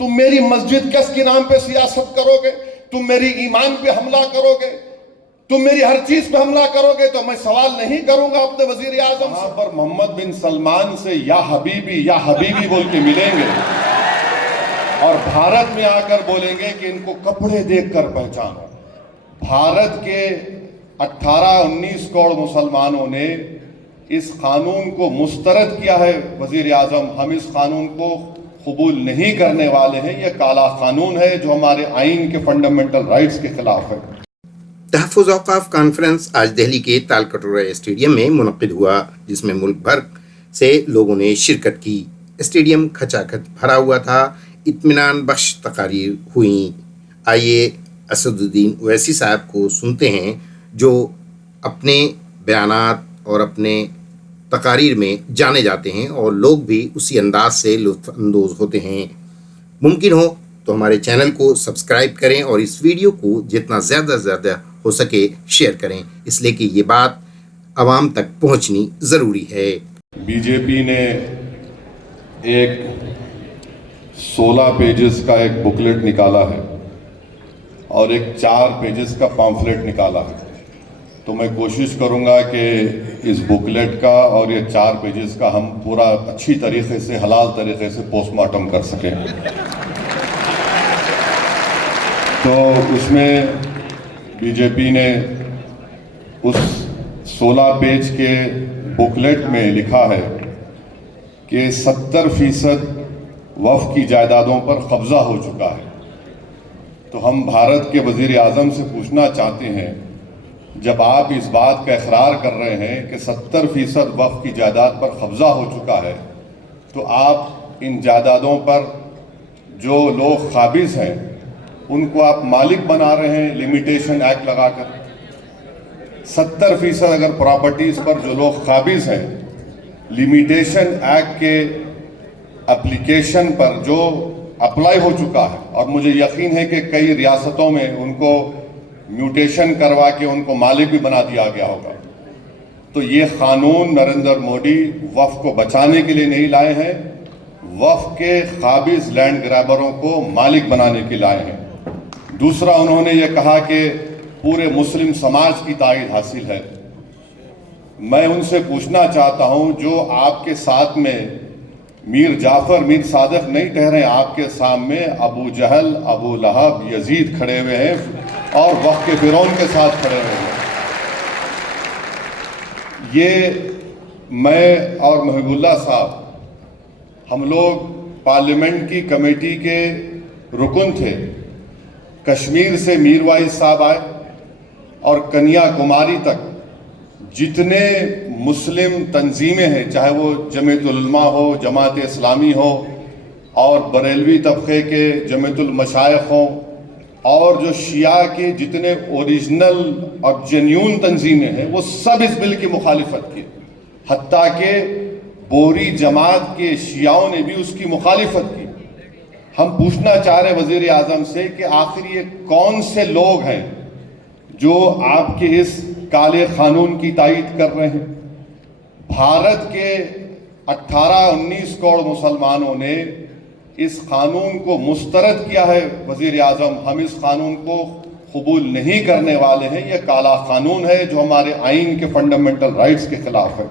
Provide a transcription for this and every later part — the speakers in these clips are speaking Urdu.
تم میری مسجد کس کے نام پہ سیاست کرو گے؟ تم میری ایمان پہ حملہ کرو گے؟ تم میری ہر چیز پہ حملہ کرو گے تو میں سوال نہیں کروں گا اپنے وزیر اعظم سے؟ پر محمد بن سلمان سے یا حبیبی بول کے ملیں گے اور بھارت میں آ کر بولیں گے کہ ان کو کپڑے دیکھ کر پہچانو۔ بھارت کے 18-19 کروڑ مسلمانوں نے اس قانون کو مسترد کیا ہے وزیر اعظم، ہم اس قانون کو قبول نہیں کرنے والے ہیں۔ یہ کالا قانون ہے جو ہمارے آئین کے فنڈامنٹل رائٹس کے خلاف ہے۔ تحفظ اوقاف کانفرنس آج دہلی کے تال کٹورا اسٹیڈیم میں منعقد ہوا، جس میں ملک بھر سے لوگوں نے شرکت کی۔ اسٹیڈیم کھچا کھچ بھرا ہوا تھا، اطمینان بخش تقاریر ہوئیں۔ آئیے اسد الدین اویسی صاحب کو سنتے ہیں جو اپنے بیانات اور اپنے تقاریر میں جانے جاتے ہیں اور لوگ بھی اسی انداز سے لطف اندوز ہوتے ہیں۔ ممکن ہو تو ہمارے چینل کو سبسکرائب کریں اور اس ویڈیو کو جتنا زیادہ سے زیادہ ہو سکے شیئر کریں، اس لیے کہ یہ بات عوام تک پہنچنی ضروری ہے۔ بی جے پی نے ایک 16 پیجز کا ایک بکلیٹ نکالا ہے اور ایک 4 پیجز کا پامفلیٹ نکالا ہے، تو میں کوشش کروں گا کہ اس بکلیٹ کا اور یہ 4 پیجز کا ہم پورا اچھی طریقے سے حلال طریقے سے پوسٹ مارٹم کر سکیں۔ تو اس میں بی جے پی نے اس 16 پیج کے بکلیٹ میں لکھا ہے کہ 70% وقف کی جائیدادوں پر قبضہ ہو چکا ہے۔ تو ہم بھارت کے وزیر اعظم سے پوچھنا چاہتے ہیں، جب آپ اس بات کا اقرار کر رہے ہیں کہ 70% وقف کی جائیداد پر قبضہ ہو چکا ہے، تو آپ ان جائیدادوں پر جو لوگ قابض ہیں ان کو آپ مالک بنا رہے ہیں لمیٹیشن ایکٹ لگا کر۔ 70% اگر پراپرٹیز پر جو لوگ قابض ہیں، لمیٹیشن ایکٹ کے اپلیکیشن پر جو اپلائی ہو چکا ہے، اور مجھے یقین ہے کہ کئی ریاستوں میں ان کو میوٹیشن کروا کے ان کو مالک بھی بنا دیا گیا ہوگا، تو یہ قانون نریندر مودی وقف کو بچانے کے لیے نہیں لائے ہیں، وقف کے قابض لینڈ گرابروں کو مالک بنانے کے لائے ہیں۔ دوسرا، انہوں نے یہ کہا کہ پورے مسلم سماج کی تائید حاصل ہے۔ میں ان سے پوچھنا چاہتا ہوں، جو آپ کے ساتھ میں میر جعفر میر صادق نہیں ٹھہرے، آپ کے سامنے ابو جہل، ابو لہب، یزید کھڑے ہوئے ہیں اور وقت کے فرعون کے ساتھ کھڑے ہوئے ہیں۔ یہ میں اور محب اللہ صاحب، ہم لوگ پارلیمنٹ کی کمیٹی کے رکن تھے۔ کشمیر سے میر وائز صاحب آئے اور کنیا کماری تک جتنے مسلم تنظیمیں ہیں، چاہے وہ جمعیت العلماء ہو، جماعت اسلامی ہو، اور بریلوی طبقے کے جمعیت المشائخ ہوں، اور جو شیعہ کے جتنے اوریجنل اور جینیون تنظیمیں ہیں، وہ سب اس بل کی مخالفت کی، حتیٰ کہ بوری جماعت کے شیعوں نے بھی اس کی مخالفت کی۔ ہم پوچھنا چاہ رہے وزیر اعظم سے کہ آخر یہ کون سے لوگ ہیں جو آپ کے اس کالے قانون کی تائید کر رہے ہیں؟ بھارت کے 18-19 کروڑ مسلمانوں نے اس قانون کو مسترد کیا ہے وزیر اعظم، ہم اس قانون کو قبول نہیں کرنے والے ہیں۔ یہ کالا قانون ہے جو ہمارے آئین کے فنڈامنٹل رائٹس کے خلاف ہے۔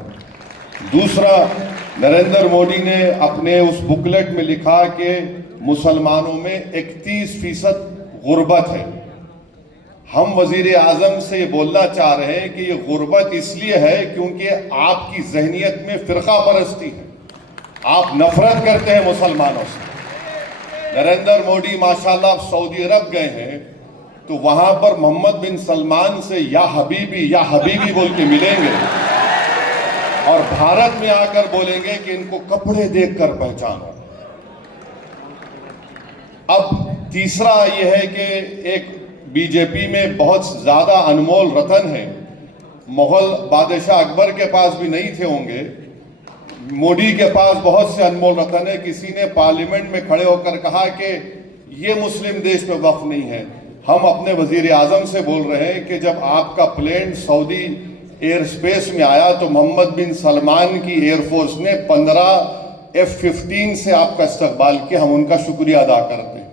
دوسرا، نریندر مودی نے اپنے اس بکلیٹ میں لکھا کہ مسلمانوں میں 31% غربت ہے۔ ہم وزیر اعظم سے یہ بولنا چاہ رہے ہیں کہ یہ غربت اس لیے ہے کیونکہ آپ کی ذہنیت میں فرقہ پرستی ہے، آپ نفرت کرتے ہیں مسلمانوں سے۔ نریندر مودی ماشاءاللہ اب سعودی عرب گئے ہیں تو وہاں پر محمد بن سلمان سے یا حبیبی بول کے ملیں گے اور بھارت میں آ کر بولیں گے کہ ان کو کپڑے دیکھ کر پہچانو۔ اب تیسرا یہ ہے کہ ایک بی جے پی میں بہت زیادہ انمول رتن ہے، مغل بادشاہ اکبر کے پاس بھی نہیں تھے ہوں گے، مودی کے پاس بہت سے انمول رتن ہے۔ کسی نے پارلیمنٹ میں کھڑے ہو کر کہا کہ یہ مسلم دیش میں وقف نہیں ہے۔ ہم اپنے وزیر اعظم سے بول رہے ہیں کہ جب آپ کا پلین سعودی ایئر سپیس میں آیا تو محمد بن سلمان کی ایئر فورس نے 15 F-15 سے آپ کا استقبال کیا, ہم ان کا شکریہ ادا کرتے ہیں.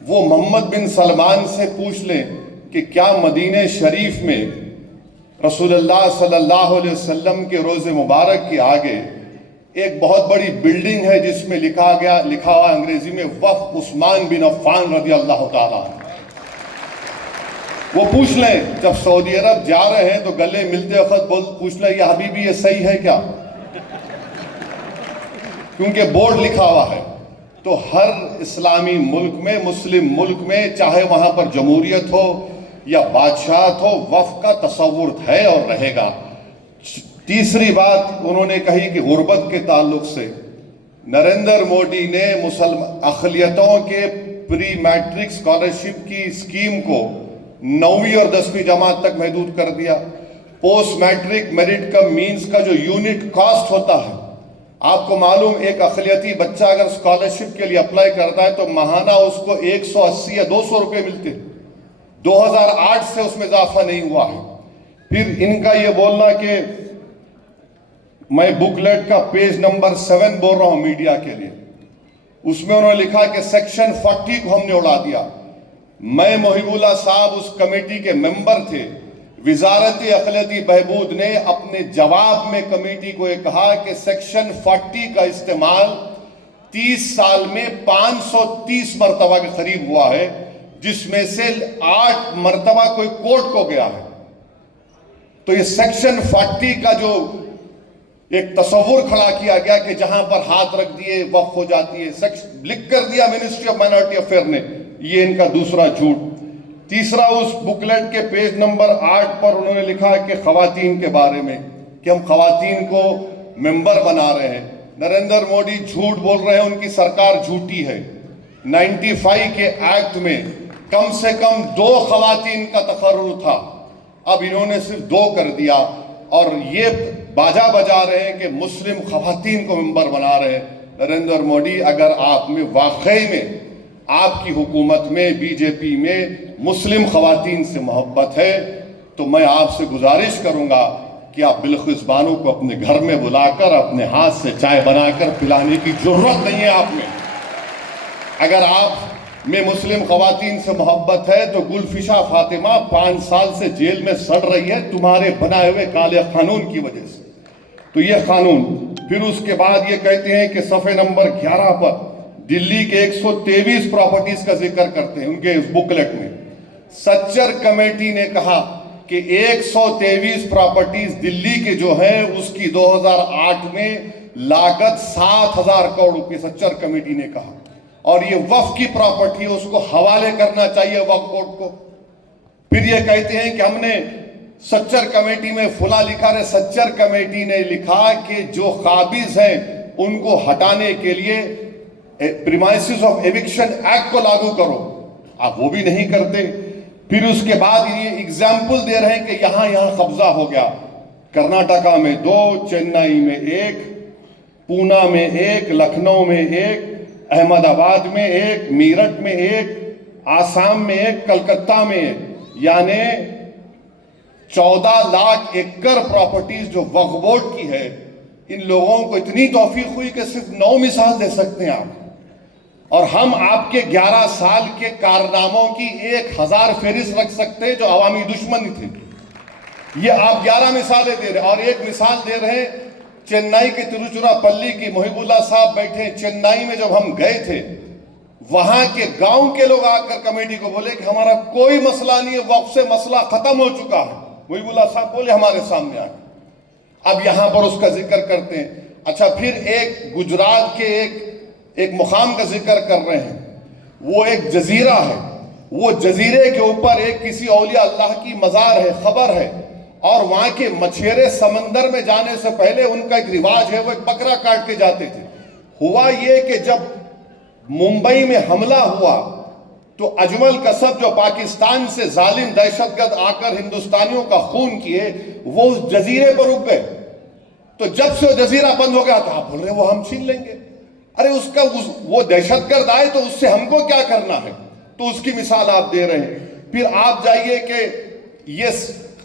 وہ محمد بن سلمان سے پوچھ لیں کہ کیا مدینہ شریف میں رسول اللہ صلی اللہ علیہ وسلم کے روز مبارک کے آگے ایک بہت بڑی بلڈنگ ہے جس میں لکھا ہوا انگریزی میں وقف عثمان بن عفان رضی اللہ تعالیٰ. وہ پوچھ لیں جب سعودی عرب جا رہے ہیں تو گلے ملتے وقت پوچھ لیں یا حبیبی یہ صحیح ہے کیا, کیونکہ بورڈ لکھا ہوا ہے. تو ہر اسلامی ملک میں, مسلم ملک میں, چاہے وہاں پر جمہوریت ہو یا بادشاہت ہو, وقف کا تصور ہے اور رہے گا. تیسری بات انہوں نے کہی کہ غربت کے تعلق سے نریندر مودی نے اقلیتوں کے پری میٹرک اسکالرشپ کی اسکیم کو 9ویں اور 10ویں جماعت تک محدود کر دیا. پوسٹ میٹرک میرٹ کم مینز کا جو یونٹ کاسٹ ہوتا ہے, آپ کو معلوم ایک اقلیتی بچہ اگر اسکالرشپ کے لیے اپلائی کرتا ہے تو ماہانہ اس کو 180 یا 200 روپے ملتے. 2008 سے اس میں اضافہ نہیں ہوا ہے. پھر ان کا یہ بولنا کہ میں بکلیٹ کا پیج نمبر 7 بول رہا ہوں میڈیا کے لیے, اس میں انہوں نے لکھا کہ سیکشن 40 کو ہم نے اڑا دیا. میں محب اللہ صاحب اس کمیٹی کے ممبر تھے. وزارت اقلیتی بہبود نے اپنے جواب میں کمیٹی کو یہ کہا کہ سیکشن 40 کا استعمال 30 سال میں 530 مرتبہ کے قریب ہوا ہے, جس میں سے 8 مرتبہ کوئی کورٹ کو گیا ہے. تو یہ سیکشن 40 کا جو ایک تصور کھڑا کیا گیا کہ جہاں پر ہاتھ رکھ دیے وقف ہو جاتی ہے, لکھ کر دیا منسٹری آف مائنورٹی افیئر نے, یہ ان کا دوسرا جھوٹ. تیسرا اس بکلیٹ کے پیج نمبر 8 پر انہوں نے لکھا کہ خواتین کے بارے میں کہ ہم خواتین کو ممبر بنا رہے ہیں. نریندر مودی جھوٹ بول رہے ہیں, ان کی سرکار جھوٹی ہے. 95 کے ایکٹ میں کم سے کم 2 خواتین کا تقرر تھا, اب انہوں نے صرف 2 کر دیا, اور یہ باجا بجا رہے ہیں کہ مسلم خواتین کو ممبر بنا رہے ہیں. نریندر مودی, اگر آپ میں واقعی میں آپ کی حکومت میں بی جے پی میں مسلم خواتین سے محبت ہے تو میں آپ سے گزارش کروں گا کہ آپ بلقیس بانو کو اپنے گھر میں بلا کر اپنے ہاتھ سے چائے بنا کر پلانے کی ضرورت نہیں ہے آپ میں. اگر آپ میں مسلم خواتین سے محبت ہے تو گلفشا فاطمہ 5 سال سے جیل میں سڑ رہی ہے تمہارے بنائے ہوئے کالے قانون کی وجہ سے. تو یہ قانون. پھر اس کے بعد یہ کہتے ہیں کہ صفحے نمبر 11 پر دلی کے 123 پراپرٹیز کا ذکر کرتے ہیں ان کے اس بکلیٹ میں. سچر کمیٹی نے کہا کہ 123 پراپرٹیز دلی کے جو ہیں اس کی 2008 میں لاگت 7,000 کروڑ روپے سچر کمیٹی نے کہا, اور یہ وقف کی پراپرٹی ہے, اس کو حوالے کرنا چاہیے وقف بورڈ کو. پھر یہ کہتے ہیں کہ ہم نے سچر کمیٹی میں فلاں لکھا ہے. سچر کمیٹی نے لکھا کہ جو قابض ہیں ان کو ہٹانے کے لیے پریمائسز آف ایوکشن ایکٹ کو لاگو کرو, آپ وہ بھی نہیں کرتے. پھر اس کے بعد یہ اگزامپل دے رہے ہیں کہ یہاں قبضہ ہو گیا. کرناٹکا میں 2, چنئی میں 1, پونا میں 1, لکھنؤ میں 1, احمد آباد میں 1, میرٹھ میں 1, آسام میں 1, کلکتہ میں 1, یعنی 14 لاکھ ایکڑ پراپرٹیز جو وقف بورڈ کی ہے. ان لوگوں کو اتنی توفیق ہوئی کہ صرف 9 مثال دے سکتے ہیں آپ, اور ہم آپ کے 11 سال کے کارناموں کی 1000 فہرست رکھ سکتے ہیں جو عوامی دشمن تھے. یہ آپ 11 مثالیں دے رہے ہیں, اور ایک مثال دے رہے ہیں چنئی کے تروچراپلی کی. محب اللہ صاحب بیٹھے ہیں چنئی میں, جب ہم گئے تھے وہاں کے گاؤں کے لوگ آ کر کمیٹی کو بولے کہ ہمارا کوئی مسئلہ نہیں ہے, وقف سے مسئلہ ختم ہو چکا ہے. محب اللہ صاحب بولے ہمارے سامنے آ کے. اب یہاں پر اس کا ذکر کرتے ہیں. اچھا, پھر ایک گجرات کے ایک مقام کا ذکر کر رہے ہیں, وہ ایک جزیرہ ہے. وہ جزیرے کے اوپر ایک کسی اولیاء اللہ کی مزار ہے, خبر ہے, اور وہاں کے مچھیرے سمندر میں جانے سے پہلے ان کا ایک رواج ہے, وہ ایک بکرا کاٹ کے جاتے تھے. ہوا یہ کہ جب ممبئی میں حملہ ہوا تو اجمل کسب جو پاکستان سے ظالم دہشت گرد آ کر ہندوستانیوں کا خون کیے, وہ اس جزیرے پر رک گئے. تو جب سے وہ جزیرہ بند ہو گیا تو آپ بول رہے ہیں وہ ہم چھین لیں گے. ارے وہ دہشت گرد آئے تو اس سے ہم کو کیا کرنا ہے؟ تو اس کی مثال آپ دے رہے ہیں. پھر آپ جائیے کہ یہ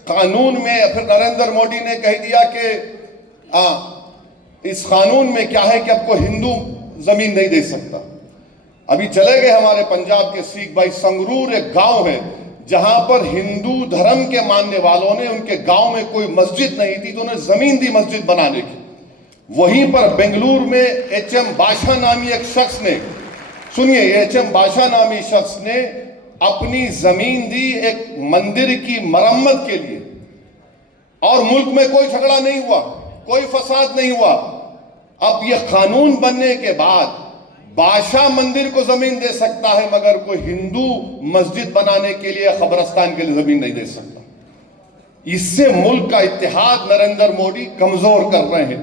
قانون میں پھر نریندر مودی نے کہہ دیا کہ اس قانون میں کیا ہے کہ اب کوئی ہندو زمین نہیں دے سکتا. ابھی چلے گئے ہمارے پنجاب کے سکھ بھائی, سنگرور ایک گاؤں ہے جہاں پر ہندو دھرم کے ماننے والوں نے, ان کے گاؤں میں کوئی مسجد نہیں تھی تو انہیں زمین دی مسجد بنانے کی. وہیں پر بنگلور میں ایچ ایم باشا نامی ایک شخص نے, سنیے, ایچ ایم باشا نامی شخص نے اپنی زمین دی ایک مندر کی مرمت کے لیے, اور ملک میں کوئی جھگڑا نہیں ہوا, کوئی فساد نہیں ہوا. اب یہ قانون بننے کے بعد بادشاہ مندر کو زمین دے سکتا ہے مگر کوئی ہندو مسجد بنانے کے لیے, قبرستان کے لیے زمین نہیں دے سکتا. اس سے ملک کا اتحاد نریندر مودی کمزور کر رہے ہیں.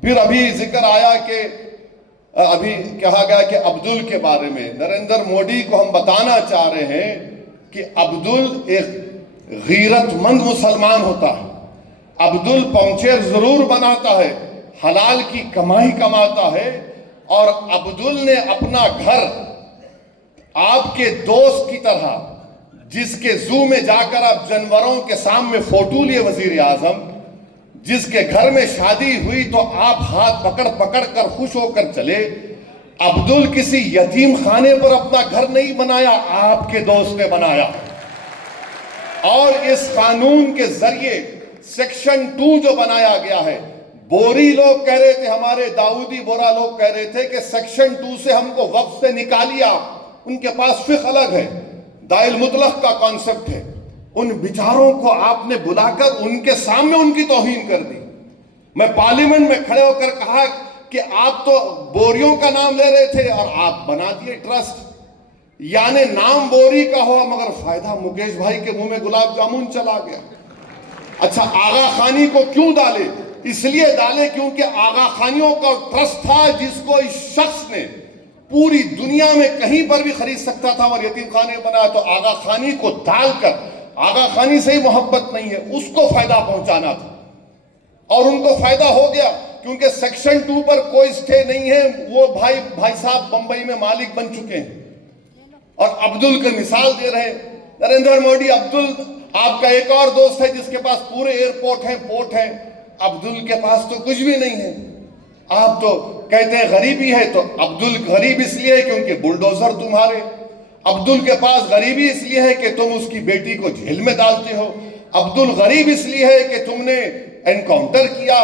پھر ابھی ذکر آیا کہ ابھی کہا گیا کہ عبدل کے بارے میں, نریندر مودی کو ہم بتانا چاہ رہے ہیں کہ عبدل ایک غیرت مند مسلمان ہوتا ہے. عبدل پنچیر ضرور بناتا ہے, حلال کی کمائی کماتا ہے, اور عبدل نے اپنا گھر آپ کے دوست کی طرح, جس کے زو میں جا کر آپ جانوروں کے سامنے فوٹو لیے وزیر اعظم, جس کے گھر میں شادی ہوئی تو آپ ہاتھ پکڑ پکڑ کر خوش ہو کر چلے. عبدل کسی یتیم خانے پر اپنا گھر نہیں بنایا, آپ کے دوست نے بنایا. اور اس قانون کے ذریعے سیکشن 2 جو بنایا گیا ہے, بوری لوگ کہہ رہے تھے, ہمارے داؤدی بورا لوگ کہہ رہے تھے کہ سیکشن 2 سے ہم کو وقف سے نکالیا. ان کے پاس فقہ الگ ہے, دائل مطلق کا کانسیپٹ ہے. ان بیچاروں کو آپ نے بلا کر ان کے سامنے ان کی توہین کر دی. میں پارلیمنٹ میں کھڑے ہو کر کہا کہ آپ تو بوریوں کا نام لے رہے تھے اور آپ بنا دیے ٹرسٹ. یعنی نام بوری کا ہوا مگر فائدہ مکیش بھائی کے منہ میں گلاب جامن چلا گیا. اچھا, آغا خانی کو کیوں ڈالے؟ اس لیے ڈالے کیونکہ آغا خانیوں کا ٹرسٹ تھا جس کو اس شخص نے پوری دنیا میں کہیں پر بھی خرید سکتا تھا اور یتیم خانے بنایا. تو آغا خانی کو ڈال کر, آغا خانی سے ہی محبت نہیں ہے, اس کو فائدہ پہنچانا تھا. اور ان کو فائدہ ہو گیا کیونکہ سیکشن 2 پر کوئی سٹے نہیں ہے. وہ بھائی صاحب بمبئی میں مالک بن چکے ہیں اور عبدل کی مثال دے رہے ہیں. نریندر مودی, عبدل آپ کا ایک اور دوست ہے جس کے پاس پورے ایئرپورٹ ہیں, پورٹ ہیں. عبدل کے پاس تو کچھ بھی نہیں ہے. آپ تو کہتے ہیں غریبی ہے, تو عبدل غریب اس لیے ہے کیونکہ بلڈوزر تمہارے. عبدل کے پاس غریبی اس لیے ہے کہ تم اس کی بیٹی کو جیل میں ڈالتے ہو. عبدل غریب اس لیے ہے کہ تم نے انکاؤنٹر کیا.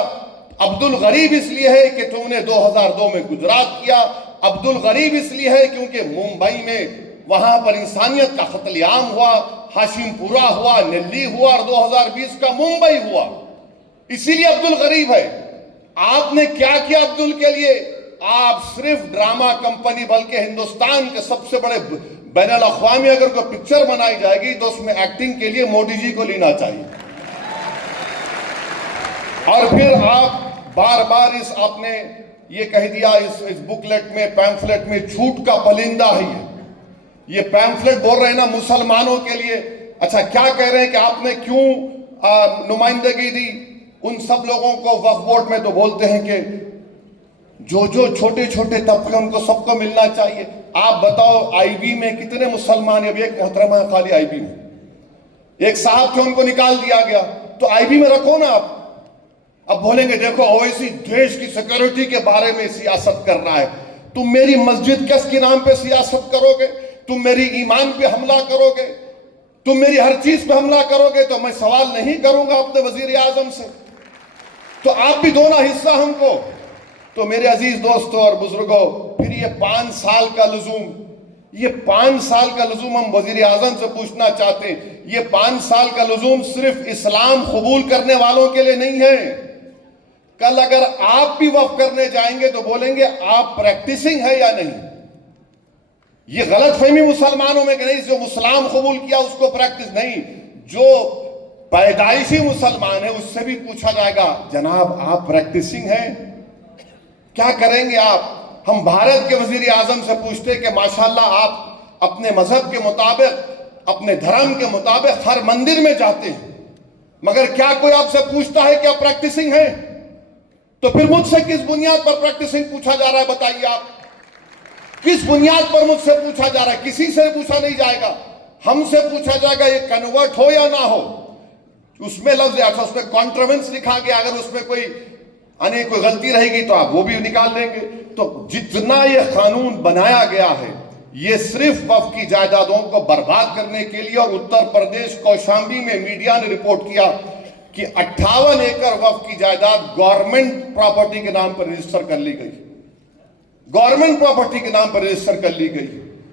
عبدل غریب اس لیے ہے کہ تم نے 2002 میں گجرات کیا. عبدل غریب اس لیے ہے کیونکہ ممبئی میں وہاں پر انسانیت کا قتل عام ہوا, ہاشم پورہ ہوا, نلی ہوا, اور 2020 کا ممبئی ہوا. اسی لیے عبدل غریب ہے. آپ نے کیا کیا عبدل کے لیے؟ آپ صرف ڈرامہ کمپنی, بلکہ ہندوستان کے سب سے بڑے بین الاقوامی اگر کوئی پکچر بنائی جائے گی تو اس میں ایکٹنگ کے لیے مودی جی کو لینا چاہیے. اور پھر آپ بار بار آپ نے یہ کہہ دیا اس بکلیٹ میں, پیمفلیٹ میں, جھوٹ کا پلندہ ہے یہ پیمفلیٹ بول رہے ہیں نا مسلمانوں کے لیے. اچھا, کیا کہہ رہے ہیں کہ آپ نے کیوں نمائندگی دی ان سب لوگوں کو وقف بورڈ میں؟ تو بولتے ہیں کہ جو چھوٹے چھوٹے طبقے ان کو سب کو ملنا چاہیے. آپ بتاؤ آئی بی میں کتنے مسلمان ہیں؟ ابھی ایک محترمہ ہے خالی آئی بی میں, ایک صاحب تھے ان کو نکال دیا گیا. تو آئی بی میں رکھو نا آپ. اب بولیں گے دیکھو اویسی دیش کی سیکیورٹی کے بارے میں سیاست کر رہا ہے. تم میری مسجد کس کے نام پہ سیاست کرو گے؟ تم میری ایمان پہ حملہ کرو گے؟ تم میری ہر چیز پہ حملہ کرو گے تو میں سوال نہیں کروں گا اپنے وزیر اعظم سے. تو آپ بھی دو نا حصہ ہم کو. تو میرے عزیز دوستوں اور بزرگوں, پھر یہ 5 سال کا لزوم, یہ 5 سال کا لزوم ہم وزیر اعظم سے پوچھنا چاہتے ہیں. یہ 5 سال کا لزوم صرف اسلام قبول کرنے والوں کے لیے نہیں ہے. کل اگر آپ بھی وقف کرنے جائیں گے تو بولیں گے آپ پریکٹسنگ ہے یا نہیں. یہ غلط فہمی مسلمانوں میں کہ نہیں, جو اسلام قبول کیا اس کو پریکٹس نہیں. جو پیدائشی مسلمان ہے اس سے بھی پوچھا جائے گا جناب آپ پریکٹسنگ ہیں, کیا کریں گے آپ؟ ہم بھارت کے وزیر اعظم سے پوچھتے کہ ماشاءاللہ آپ اپنے مذہب کے مطابق, اپنے دھرم کے مطابق ہر مندر میں جاتے ہیں, مگر کیا کوئی آپ سے پوچھتا ہے کہ آپ پریکٹسنگ ہیں؟ تو پھر مجھ سے کس بنیاد پر پریکٹسنگ پوچھا جا رہا ہے بتائیے آپ؟ کس بنیاد پر مجھ سے پوچھا جا رہا ہے؟ کسی سے پوچھا نہیں جائے گا, ہم سے پوچھا جائے گا یہ کنورٹ ہو یا نہ ہو. اس میں لفظ, اس میں کانٹروینس لکھا گیا, اگر اس میں کوئی یعنی کوئی غلطی رہے گی تو آپ وہ بھی نکال دیں گے. تو جتنا یہ قانون بنایا گیا ہے یہ صرف وقف کی جائیدادوں کو برباد کرنے کے لیے. اور اتر پردیش کوشامبی میں میڈیا نے رپورٹ کیا کہ 58 ایکڑ وقف کی جائیداد گورنمنٹ پراپرٹی کے نام پر رجسٹر کر لی گئی. گورنمنٹ پراپرٹی کے نام پر رجسٹر کر لی گئی.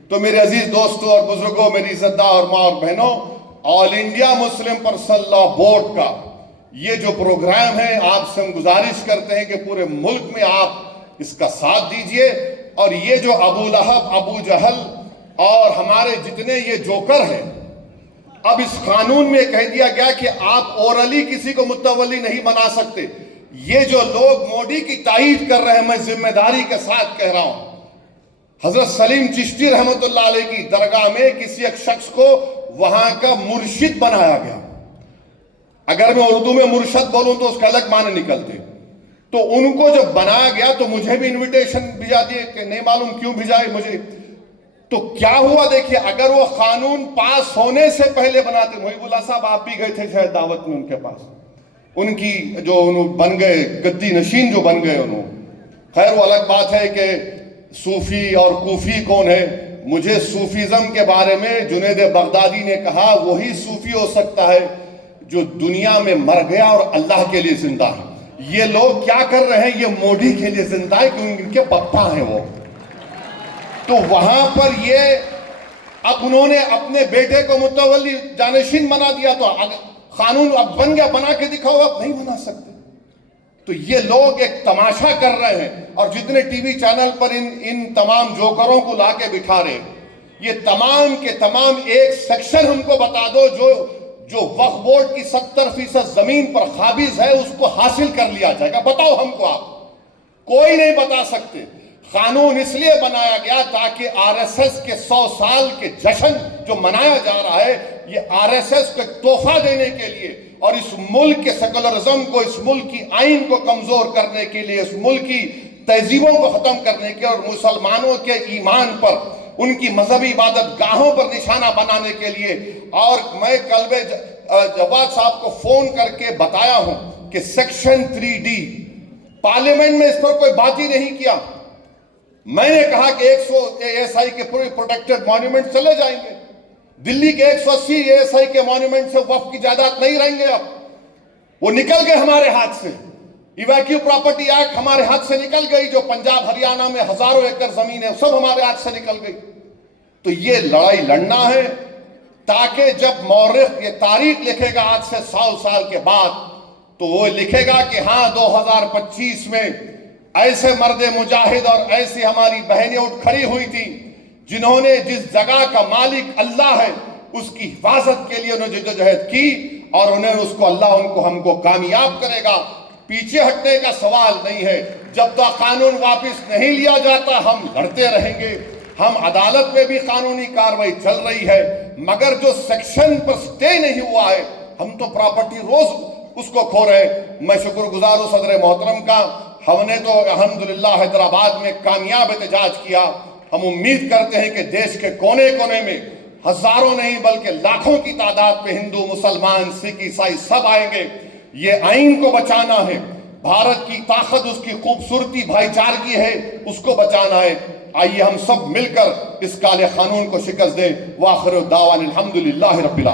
تو میرے عزیز دوستوں اور بزرگوں، میری عزتدار اور ماں اور بہنوں، آل انڈیا مسلم پرسنل لا بورڈ کا یہ جو پروگرام ہے، آپ سے ہم گزارش کرتے ہیں کہ پورے ملک میں آپ اس کا ساتھ دیجئے. اور یہ جو ابو لہب، ابو جہل اور ہمارے جتنے یہ جوکر ہیں، اب اس قانون میں کہہ دیا گیا کہ آپ اورلی کسی کو متولی نہیں بنا سکتے. یہ جو لوگ مودی کی تائید کر رہے ہیں، میں ذمہ داری کے ساتھ کہہ رہا ہوں، حضرت سلیم چشتی رحمت اللہ علیہ کی درگاہ میں کسی ایک شخص کو وہاں کا مرشد بنایا گیا. اگر میں اردو میں مرشد بولوں تو اس کا الگ معنی نکلتے. تو ان کو جب بنایا گیا تو مجھے بھی انویٹیشن بھیجا دیے کہ نہیں معلوم کیوں بھیجائے مجھے. تو کیا ہوا دیکھیے، اگر وہ قانون پاس ہونے سے پہلے بناتے، محب اللہ صاحب آپ بھی گئے تھے شاید دعوت میں ان کے پاس، ان کی جو انہوں بن گئے گدی نشین جو بن گئے انہوں. خیر وہ الگ بات ہے کہ صوفی اور کوفی کون ہے. مجھے صوفیزم کے بارے میں جنید بغدادی نے کہا وہی صوفی ہو سکتا ہے جو دنیا میں مر گیا اور اللہ کے لیے زندہ ہے. یہ لوگ کیا کر رہے ہیں؟ یہ مودی کے لیے زندہ ہے کیونکہ ان کے پپا ہیں وہ. تو وہاں پر یہ اب انہوں نے اپنے بیٹے کو متولی جانشین بنا دیا. تو قانون اب بن گیا، بنا کے دکھاؤ، اب نہیں بنا سکتے. تو یہ لوگ ایک تماشا کر رہے ہیں. اور جتنے ٹی وی چینل پر ان تمام جوکروں کو لا کے بٹھا رہے ہیں، یہ تمام کے تمام ایک سیکشن ہم کو بتا دو جو وقف بورڈ کی 70% زمین پر قابض ہے اس کو حاصل کر لیا جائے گا. بتاؤ ہم کو، آپ کوئی نہیں بتا سکتے. قانون اس لیے بنایا گیا تاکہ آر ایس ایس کے 100 سال کے جشن جو منایا جا رہا ہے، یہ آر ایس ایس کو ایک تحفہ دینے کے لیے اور اس ملک کے سیکولرزم کو، اس ملک کی آئین کو کمزور کرنے کے لیے، اس ملک کی تہذیبوں کو ختم کرنے کے اور مسلمانوں کے ایمان پر، ان کی مذہبی عبادت گاہوں پر نشانہ بنانے کے لیے. اور میں کلب جواد صاحب کو فون کر کے بتایا ہوں کہ سیکشن 3D پارلیمنٹ میں اس پر کوئی بات ہی نہیں کیا. میں نے کہا کہ 100 ASI کے پورے پروٹیکٹڈ مانیومنٹ چلے جائیں گے. دلی کے 180 ASI کے مانیومنٹ سے وقف کی جائیداد نہیں رہیں گے. اب وہ نکل گئے ہمارے ہاتھ سے. ایویکیو پراپرٹی ایکٹ ہمارے ہاتھ سے نکل گئی. جو پنجاب ہریانہ میں ہزاروں ایکڑ زمین ہے سب ہمارے ہاتھ سے نکل گئی. تو یہ لڑائی لڑنا ہے تاکہ جب مورخ یہ تاریخ لکھے گا آج سے 100 سال کے بعد تو وہ لکھے گا کہ ہاں 2025 میں ایسے مرد مجاہد اور ایسی ہماری بہنیں اٹھ کھڑی ہوئی تھی جنہوں نے جس جگہ کا مالک اللہ ہے اس کی حفاظت کے لیے انہوں نے جدوجہد کی اور انہیں اس کو اللہ ہم کو کامیاب کرے گا. پیچھے ہٹنے کا سوال نہیں ہے. جب تک قانون واپس نہیں لیا جاتا ہم لڑتے رہیں گے. ہم عدالت میں بھی قانونی کاروائی چل رہی ہے مگر جو سیکشن پر سٹے نہیں ہوا ہے ہم تو پراپرٹی روز اس کو کھو رہے ہیں. میں شکر گزار ہوں صدر محترم کا. ہم نے تو الحمدللہ حیدرآباد میں کامیاب احتجاج کیا. ہم امید کرتے ہیں کہ دیش کے کونے کونے میں ہزاروں نہیں بلکہ لاکھوں کی تعداد پہ ہندو، مسلمان، سکھ، عیسائی سب آئیں گے. یہ آئین کو بچانا ہے. بھارت کی طاقت، اس کی خوبصورتی بھائی چارگی ہے، اس کو بچانا ہے. آئیے ہم سب مل کر اس کالے قانون کو شکست دیں. وآخر دعوانا الحمدللہ رب العالمین.